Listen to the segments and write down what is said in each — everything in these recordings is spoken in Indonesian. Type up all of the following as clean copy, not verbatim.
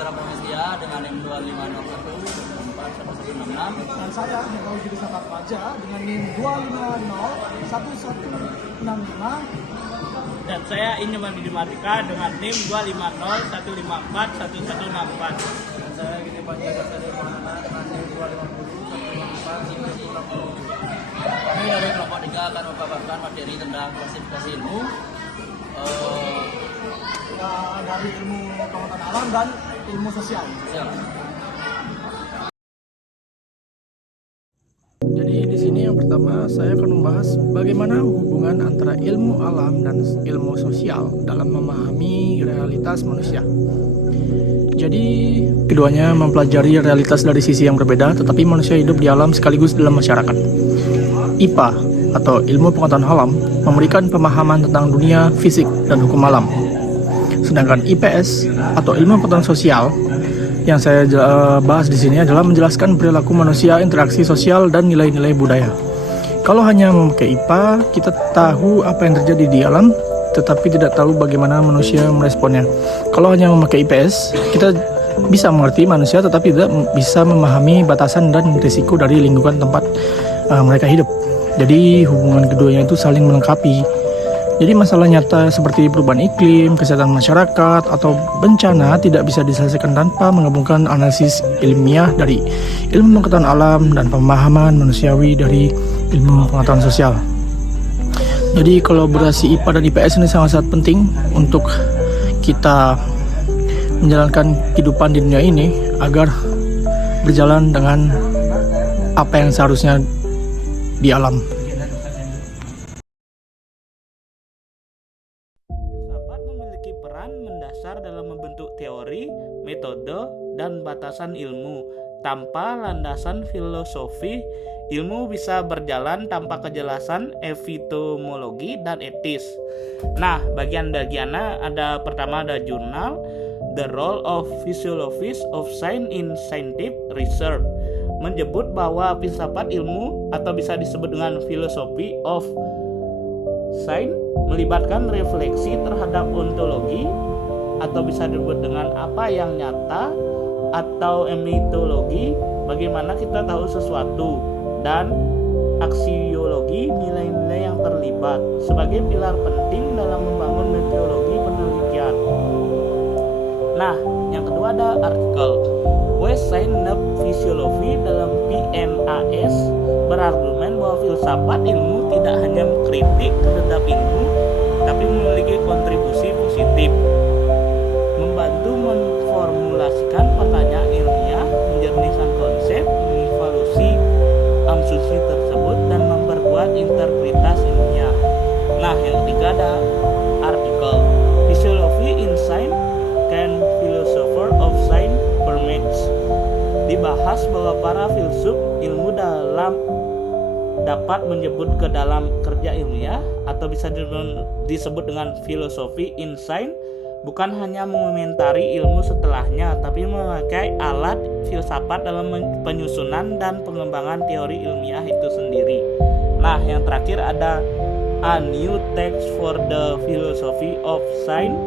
Dara Pramestia dengan NIM 2501 Dan saya Nyawa Judi Sakat Raja dengan NIM 2501165. Dan saya Inyoman Dimatika dengan NIM 250154164. dan saya Gini Panjaga Sadir Maulana dengan NIM 250 Kami dari kelompok 3 akan memaparkan materi tentang klasifikasi ilmu Dari ilmu pengetahuan alam dan ilmu sosial. Jadi di sini yang pertama saya akan membahas bagaimana hubungan antara ilmu alam dan ilmu sosial dalam memahami realitas manusia. Jadi keduanya mempelajari realitas dari sisi yang berbeda, tetapi manusia hidup di alam sekaligus dalam masyarakat. IPA atau ilmu pengetahuan alam memberikan pemahaman tentang dunia fisik dan hukum alam. Sedangkan IPS atau ilmu pengetahuan sosial yang saya bahas di sini adalah menjelaskan perilaku manusia, interaksi sosial, dan nilai-nilai budaya. Kalau hanya memakai IPA, kita tahu apa yang terjadi di alam, tetapi tidak tahu bagaimana manusia meresponnya. Kalau hanya memakai IPS, kita bisa mengerti manusia, tetapi tidak bisa memahami batasan dan risiko dari lingkungan tempat mereka hidup. Jadi hubungan keduanya itu saling melengkapi. Jadi masalah nyata seperti perubahan iklim, kesehatan masyarakat, atau bencana tidak bisa diselesaikan tanpa menggabungkan analisis ilmiah dari ilmu pengetahuan alam dan pemahaman manusiawi dari ilmu pengetahuan sosial. Jadi kolaborasi IPA dan IPS ini sangat-sangat penting untuk kita menjalankan kehidupan di dunia ini agar berjalan dengan apa yang seharusnya di alam. Filsafat memiliki peran mendasar dalam membentuk teori, metode, dan batasan ilmu. Tanpa landasan filosofi, ilmu bisa berjalan tanpa kejelasan epistemologi dan etis. Nah, bagian-bagiannya pertama ada jurnal, The Role of Physiology of Science in Scientific Research, menyebut bahwa filsafat ilmu atau bisa disebut dengan philosophy of science melibatkan refleksi terhadap ontologi atau bisa disebut dengan apa yang nyata atau emitologi, bagaimana kita tahu sesuatu, dan aksiologi, nilai-nilai yang terlibat sebagai pilar penting dalam membangun metodologi penelitian. Nah, yang kedua ada artikel West Science Physiology dalam PNAS berargumen bahwa filsafat ilmu tidak hanya kritik terhadap ilmu, tapi memiliki kontribusi positif, membantu memformulasikan pertanyaan ilmiah, menjernihkan konsep, mengevaluasi asumsi tersebut, dan memperkuat interpretasi ilmiah. Nah, yang ketiga ada artikel Physiology in Science, Can Philosopher of Science Permits, dibahas bahwa para filsuf ilmu dapat menyebut ke dalam kerja ilmiah atau bisa disebut dengan filosofi in science bukan hanya mengomentari ilmu setelahnya, tapi memakai alat filsafat dalam penyusunan dan pengembangan teori ilmiah itu sendiri. Nah, yang terakhir ada A New Text for the Philosophy of Science,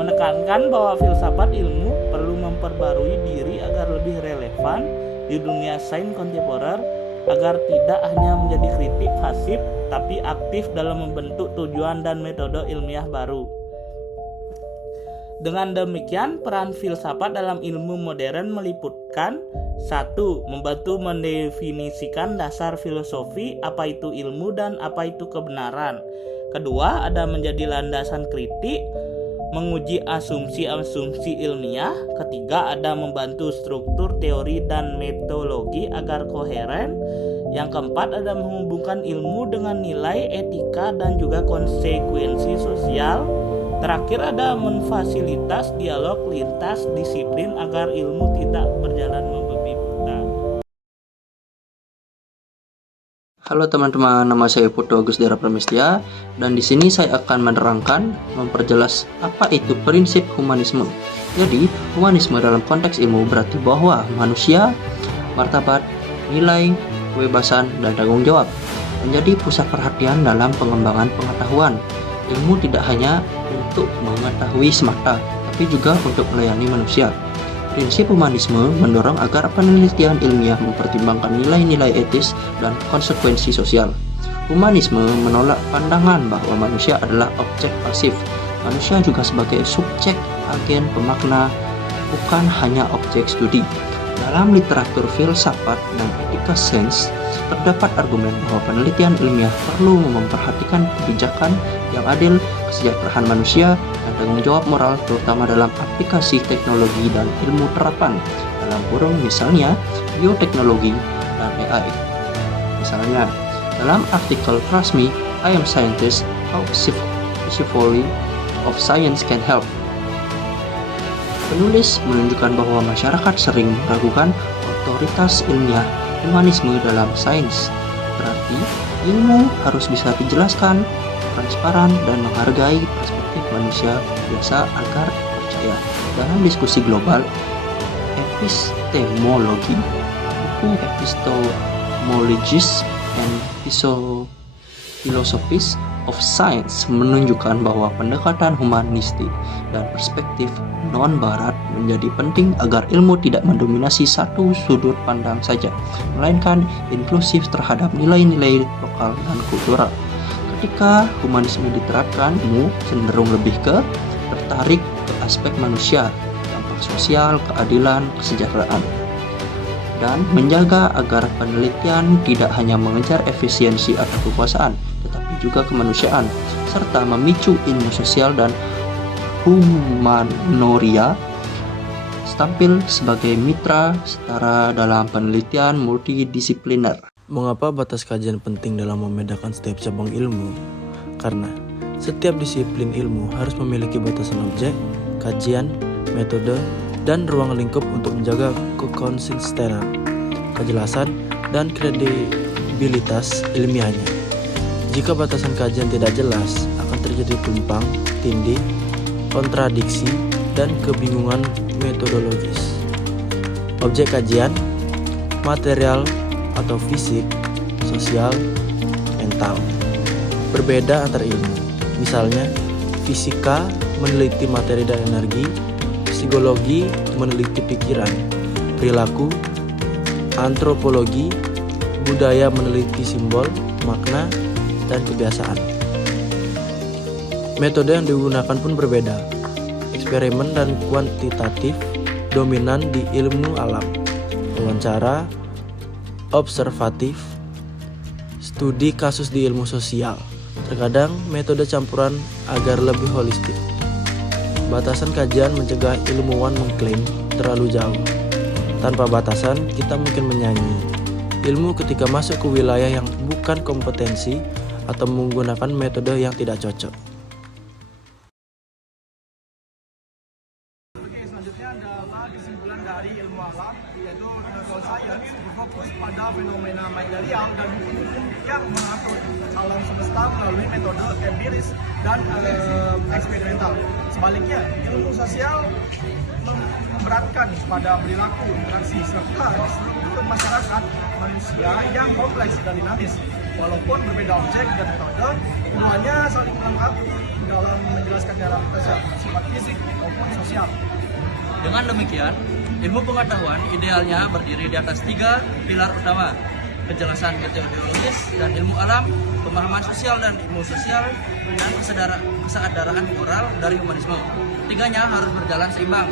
menekankan bahwa filsafat ilmu perlu memperbarui diri agar lebih relevan di dunia sains kontemporer, agar tidak hanya menjadi kritik pasif tapi aktif dalam membentuk tujuan dan metode ilmiah baru. Dengan demikian, peran filsafat dalam ilmu modern meliputkan 1. Membantu mendefinisikan dasar filosofi, apa itu ilmu dan apa itu kebenaran. Kedua, ada menjadi landasan kritik, menguji asumsi-asumsi ilmiah. Ketiga, ada membantu struktur teori dan metodologi agar koheren. Yang keempat, ada menghubungkan ilmu dengan nilai, etika, dan juga konsekuensi sosial. Terakhir, ada memfasilitas dialog lintas disiplin agar ilmu tidak berjalan membabi buta. Halo teman-teman, nama saya Putu Agus Dara Pramestia, dan di sini saya akan menerangkan, memperjelas apa itu prinsip humanisme. Jadi, humanisme dalam konteks ilmu berarti bahwa manusia, martabat, nilai, kebebasan, dan tanggung jawab menjadi pusat perhatian dalam pengembangan pengetahuan. Ilmu tidak hanya untuk mengetahui semata, tapi juga untuk melayani manusia. Prinsip humanisme mendorong agar penelitian ilmiah mempertimbangkan nilai-nilai etis dan konsekuensi sosial. Humanisme menolak pandangan bahwa manusia adalah objek pasif. Manusia juga sebagai subjek, agen, pemakna, bukan hanya objek studi. Dalam literatur filsafat dan etika sains, terdapat argumen bahwa penelitian ilmiah perlu memperhatikan kebijakan yang adil, kesejahteraan manusia, dan tanggung jawab moral terutama dalam aplikasi teknologi dan ilmu terapan, dalam kurung misalnya bioteknologi dan AI. Misalnya, dalam artikel Trust Me, I Am Scientist, How Psychology of Science Can Help, penulis menunjukkan bahwa masyarakat sering meragukan otoritas ilmiah humanisme dalam sains. Berarti, ilmu harus bisa dijelaskan, transparan, dan menghargai perspektif manusia biasa agar percaya. Dalam diskusi global, epistemologi, buku Epistemologies and Philosophies of Science menunjukkan bahwa pendekatan humanistik dan perspektif non-barat menjadi penting agar ilmu tidak mendominasi satu sudut pandang saja, melainkan inklusif terhadap nilai-nilai lokal dan kultural. Ketika humanisme diterapkan, ilmu cenderung lebih tertarik ke aspek manusia, dampak sosial, keadilan, kesejahteraan, dan menjaga agar penelitian tidak hanya mengejar efisiensi atau kekuasaan, tetapi juga kemanusiaan, serta memicu ilmu sosial dan humanoria tampil sebagai mitra setara dalam penelitian multidisipliner. Mengapa batas kajian penting dalam membedakan setiap cabang ilmu? Karena setiap disiplin ilmu harus memiliki batasan objek, kajian, metode, dan ruang lingkup untuk menjaga kekonsistenan, kejelasan, dan kredibilitas ilmiahnya. Jika batasan kajian tidak jelas, akan terjadi tumpang tindih, kontradiksi, dan kebingungan metodologis. Objek kajian, material atau fisik, sosial, mental. Berbeda antar ilmu. Misalnya, fisika meneliti materi dan energi, psikologi meneliti pikiran, perilaku, antropologi, budaya meneliti simbol, makna, dan kebiasaan. Metode yang digunakan pun berbeda. Eksperimen dan kuantitatif dominan di ilmu alam, wawancara, observatif, studi kasus di ilmu sosial. Terkadang metode campuran agar lebih holistik. Batasan kajian mencegah ilmuwan mengklaim terlalu jauh. Tanpa batasan, kita mungkin menyanyi. Ilmu ketika masuk ke wilayah yang bukan kompetensi atau menggunakan metode yang tidak cocok. Selanjutnya adalah kesimpulan dari ilmu alam, yaitu natural science berfokus pada fenomena material dan hukum yang mengatur alam semesta melalui metode empiris dan eksperimental. Sebaliknya, ilmu sosial memberatkan pada perilaku, interaksi, serta struktur masyarakat manusia yang kompleks dan dinamis. Walaupun berbeda objek dan metode, keduanya saling melengkapi dalam menjelaskan realitas sifat fisik maupun sosial. Dengan demikian, ilmu pengetahuan idealnya berdiri di atas 3 pilar utama: kejelasan meteorologis dan ilmu alam, pemahaman sosial dan ilmu sosial, dan kesadaran moral dari humanisme. Tiganya harus berjalan seimbang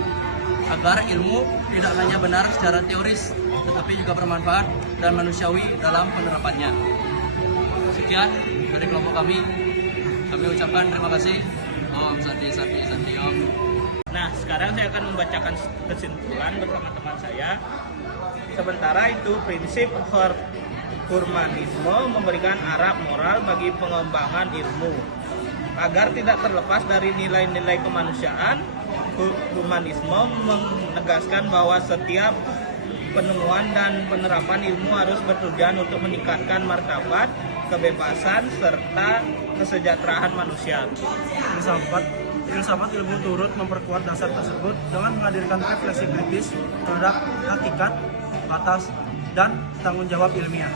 agar ilmu tidak hanya benar secara teoris, tetapi juga bermanfaat dan manusiawi dalam penerapannya. Sekian dari kelompok kami. Kami ucapkan terima kasih. Om Santi Santi Santi Om. Nah, sekarang saya akan membacakan kesimpulan bersama teman saya. Sementara itu, prinsip humanisme memberikan arah moral bagi pengembangan ilmu. Agar tidak terlepas dari nilai-nilai kemanusiaan, humanisme menegaskan bahwa setiap penemuan dan penerapan ilmu harus bertujuan untuk meningkatkan martabat, kebebasan, serta kesejahteraan manusia. Filsafat ilmu turut memperkuat dasar tersebut dengan menghadirkan refleksi kritis terhadap hakikat, batas, dan tanggung jawab ilmiah.